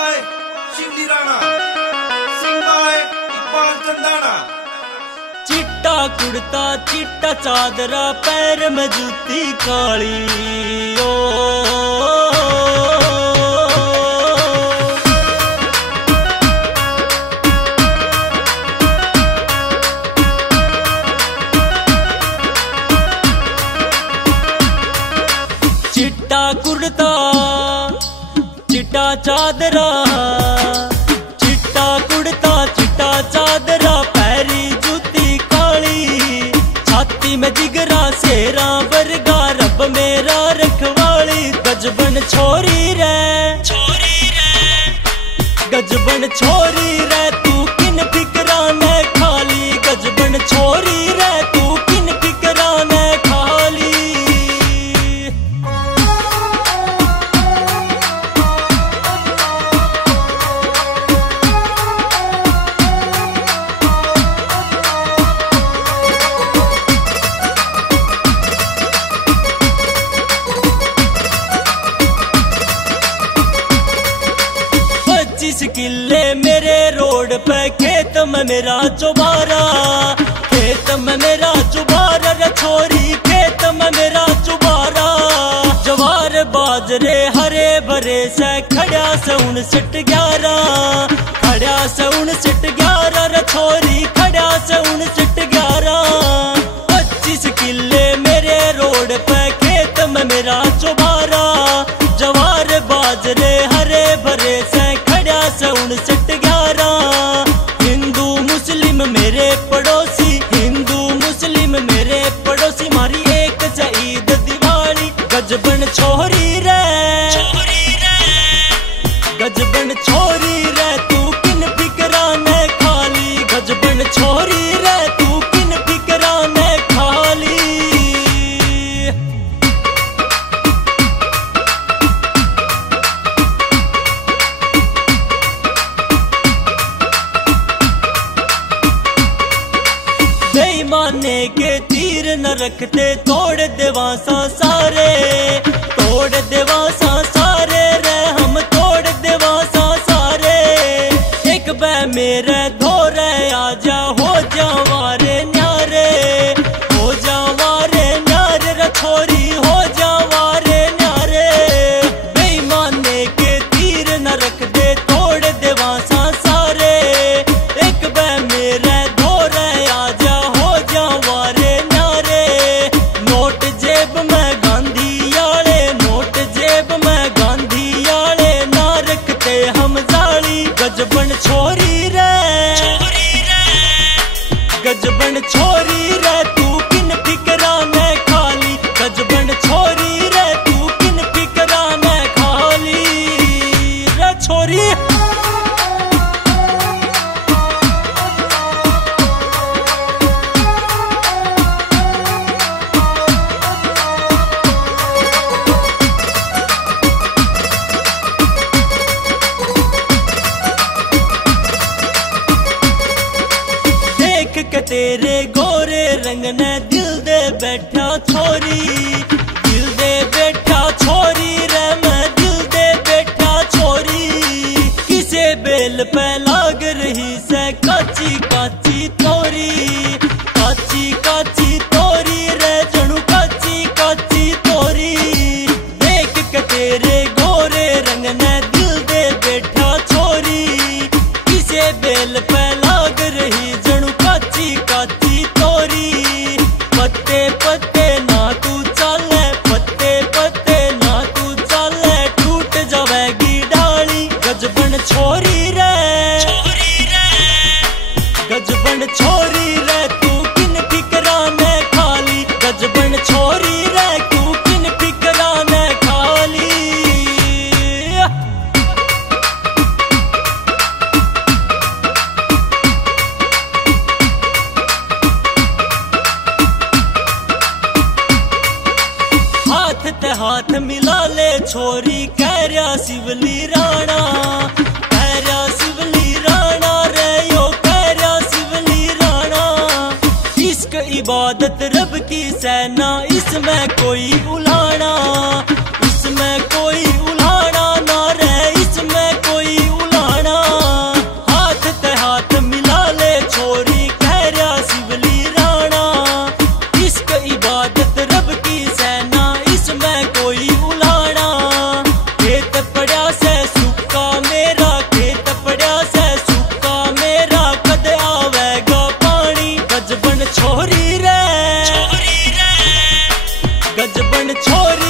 by Shivli Rana, Singh by Iqbal Chandana. चिट्टा कुर्ता चिट्टा चादरा पैर में जूती काली ओ चिट्टा कुर्ता चिट्टा चादरा, चिट्टा कुर्ता चिट्टा चादरा पैरी जूती काली, छाती में जिगरा शेरा वर्गा रब मेरा रखवाली। गजबन छोरी रे गजबन छोरी रे तू किन फिकरा ने खाली, गजबन छोरी रे तू किन फिकरा ने खाली। किले मेरे रोड पे खेत में मेरा चुबारा, खेत में मेरा चुबारा रे छोरी, खेत में मेरा चुबारा। जवार बाजरे हरे भरे से खड़ा से 59-11, खड़ा से 59-11 रे छोरी, खड़ा से 59-11। 25 किले मेरे रोड पे खेत में मेरा चुबारा, जवार बाजरे हरे भरे से 59-11। हिंदू मुस्लिम मेरे पड़ोसी, हिंदू मुस्लिम मेरे पड़ोसी, मारी एक ईद दिवाली। गजबन छोरी रे गजबन छोरी रे तू किन फिकरा ने खाली, गजबन छोरी रे तू किन फिकरा ने खाली। बेईमाने के तीर न रखते, तोड़ देवासा सारे, तोड़ देवासा सारे रे हम तोड़ देवासा सारे। एक बे मेरे धोरे आजा हो जावारे न्यारे, हो जावारे न्यारे रे छोरी, हो जावारे न्यारे। बेईमाने के तीर न रखते, तोड़ देवासा सारे। एक बे मेरे धोरे आजा हो जावारे न्यारे। नोट जेब में गांधी आले, नोट जेब में गांधी आले, ना रखते हम जाली। गजबन छोरी रे गजबन छोरी रे तू किन फिकरा ने खाली, गजबन छोरी रे तू किन फिकरा ने खाली रे छोरी। के तेरे गोरे रंग ने दिल दे बैठा छोरी, दिल दे बैठा छोरी रे मैं दिल दे बैठा छोरी। किसे बेल पे लाग रही से काची काची तोरी, काची काची तोरी रे जणु काची काची तोरी। देख के तेरे गोरे रंग ने दिल दे बैठा छोरी, किसे बेल पे लाग रही जणु काची काची तोरी। पत्ते पत्ते ना तू चाले, पत्ते पत्ते ना तू चाले, टूट जावेगी डाली। गजबन छोरी रे गजबन छोरी रे तू किन फिकरा ने खाली, गजबन छोरी रे तू किन फिकरा ने खाली। हाथ ते हाथ मिला ले छोरी, कह रहा शिवली राणा, कह रहा शिवली राणा रे यो, कह रहा शिवली राणा। इश्क इबादत रब की सेना, इसमें कोई उलाना, इसमें कोई उलाना ना रे, इसमें कोई छोरी